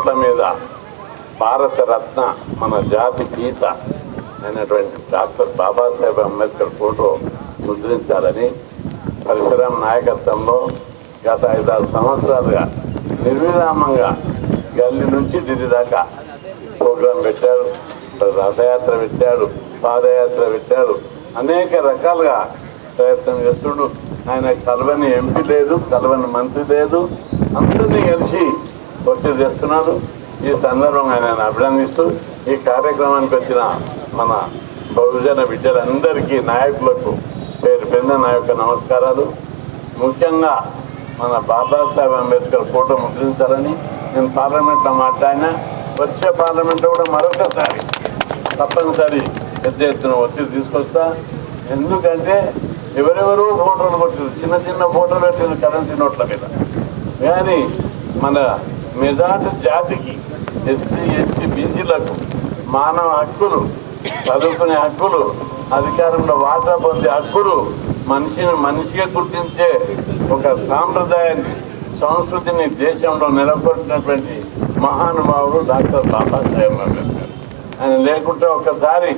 కోట్ల మీద భారత రత్న మన జాతి గీత అయినటువంటి డాక్టర్ బాబాసాహెబ్ అంబేద్కర్ ఫోటో ముద్రించాలని పరిశ్రమ నాయకత్వంలో గత ఐదారు సంవత్సరాలుగా నిర్విరామంగా గల్లీ నుంచి ఢిల్లీ దాకా ప్రోగ్రాం పెట్టాడు రథయాత్ర పెట్టాడు పాదయాత్ర పెట్టాడు అనేక రకాలుగా ప్రయత్నం చేస్తుడు. ఆయన కలవని ఎంపీ లేదు కలవని మంత్రి లేదు. అందరినీ కలిసి వచ్చి చేస్తున్నాడు. ఈ సందర్భంగా నేను అభినందిస్తూ ఈ కార్యక్రమానికి వచ్చిన మన బహుజన విద్యలందరికీ నాయకులకు పేరు పెద్ద నా యొక్క నమస్కారాలు. ముఖ్యంగా మన బాబాసాహెబ్ అంబేద్కర్ ఫోటో ముద్రించాలని నేను పార్లమెంట్లో మాట్లాడినా వచ్చే పార్లమెంట్లో కూడా మరొకసారి తప్పనిసరి పెద్ద ఎత్తున ఒత్తిడి తీసుకొస్తా. ఎందుకంటే ఎవరెవరో ఫోటోలు కొట్టారు చిన్న చిన్న ఫోటోలు పెట్టారు కరెన్సీ నోట్ల మీద. కానీ మన మెజార్టీ జాతికి ఎస్సీ ఎస్టీ బీసీలకు మానవ హక్కులు చదువుకునే హక్కులు అధికారంలో వాటా పొందే హక్కులు మనిషిని మనిషిగా గుర్తించే ఒక సాంప్రదాయాన్ని సంస్కృతిని దేశంలో నెలకొల్పినటువంటి మహానుభావుడు డాక్టర్ బాబాసాహెబ్ అంబేద్కర్. ఆయన లేకుంటే ఒకసారి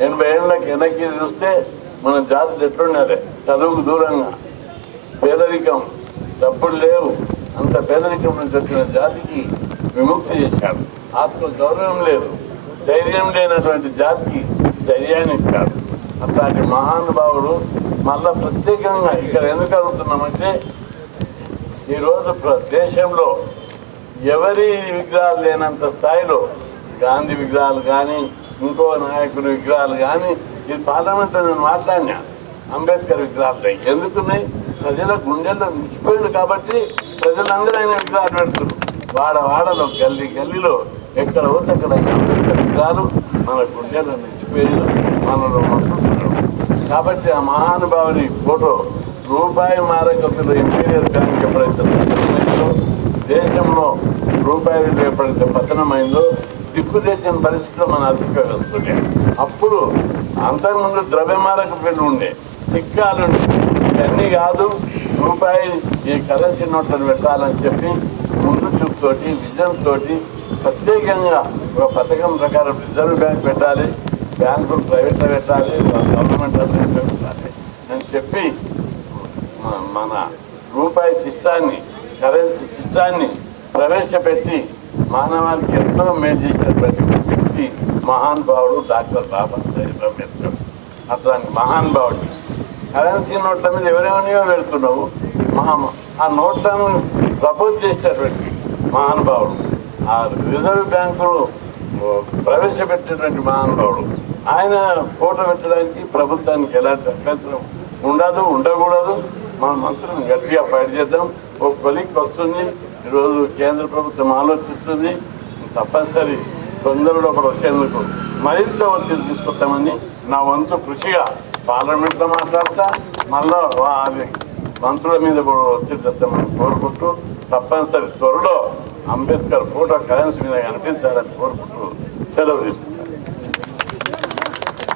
ఎనభై ఏళ్ళకి వెనక్కి చూస్తే మన జాతులు ఎట్లున్నారే? చదువుకు దూరంగా పేదరికం డబ్బులు లేవు. అంత పేదరికం నుంచి వచ్చిన జాతికి విముక్తి చేశాడు ఆత్మ గౌరవం లేదు. ధైర్యం లేనటువంటి జాతికి ధైర్యాన్ని ఇచ్చాడు అట్లాంటి మహానుభావుడు మళ్ళా ప్రత్యేకంగా ఇక్కడ ఎందుకు అడుగుతున్నామంటే ఈరోజు దేశంలో ఎవరి విగ్రహాలు లేనంత స్థాయిలో గాంధీ విగ్రహాలు కానీ ఇంకో నాయకుడి విగ్రహాలు కానీ ఈ పార్లమెంట్లో నేను మాట్లాడినా అంబేద్కర్ విగ్రహాలు ఎందుకున్నాయి? ప్రజల గుండెల్లో మించిపోయింది కాబట్టి ప్రజలందరూ ఆయన విగ్రహాలు పెడుతున్నారు వాడ వాడలో గల్లీ గల్లీలో ఎక్కడ పోతే అక్కడ విగ్రహాలు మన గుండెల్లో నిలిచిపోయింది మనలో మసులుతున్నారు కాబట్టి ఆ మహానుభావుని ఫోటో రూపాయి మారకతులు ఇంపీరియల్ బ్యాంక్ ఎప్పుడైతే దేశంలో రూపాయి విలువ ఎప్పుడైతే పతనమైందో దిక్కుదేశం పరిస్థితిలో మన ఆర్థిక వ్యవస్థలే అప్పుడు అంతకుముందు ద్రవ్యమారక బిల్లు ఉండే సిక్కాలు ఉండే. ఇవన్నీ కాదు రూపాయి ఈ కరెన్సీ నోట్లను పెట్టాలని చెప్పి ముందు చూపుతోటి విజన్ తోటి ప్రత్యేకంగా ఒక పథకం ప్రకారం రిజర్వ్ బ్యాంక్ పెట్టాలి బ్యాంకులు ప్రైవేట్లో పెట్టాలి గవర్నమెంట్ పెట్టాలి అని చెప్పి మన రూపాయి సిస్టాన్ని కరెన్సీ సిస్టాన్ని ప్రవేశపెట్టి మానవానికి ఎంతో మేలు చేసినటువంటి వ్యక్తి మహానుభావుడు డాక్టర్ బాబాసాహెబ్ అంబేద్కర్. అట్లాంటి మహానుభావుడు కరెన్సీ నోట్ల మీద ఎవరెవరియో వెళ్తున్నావు? మహా ఆ నోట్లను ప్రపోజ్ చేసినటువంటి మహానుభావుడు. ఆ రిజర్వ్ బ్యాంకులు ప్రవేశపెట్టినటువంటి మహానుభావుడు. ఆయన ఫోటో పెట్టడానికి ప్రభుత్వానికి ఎలాంటి అభ్యంతరం ఉండదు ఉండకూడదు. మన మంత్రులను గట్టిగా ఫైట్ చేద్దాం. ఒక కొలిక్ వస్తుంది. ఈరోజు కేంద్ర ప్రభుత్వం ఆలోచిస్తుంది. తప్పనిసరి తొందరలో ఒకటి వచ్చేందుకు మరింత ఒత్తిడి తీసుకొస్తామని నా వంతు కృషిగా పార్లమెంట్లో మాట్లాడతా మళ్ళా అది మంత్రుల మీద కూడా వచ్చేటట్టు మనం కోరుకుంటూ తప్పనిసరి త్వరలో అంబేద్కర్ ఫోటో కరెన్సీ మీద కనిపించాలని కోరుకుంటూ సెలవు తీసుకుంటాం.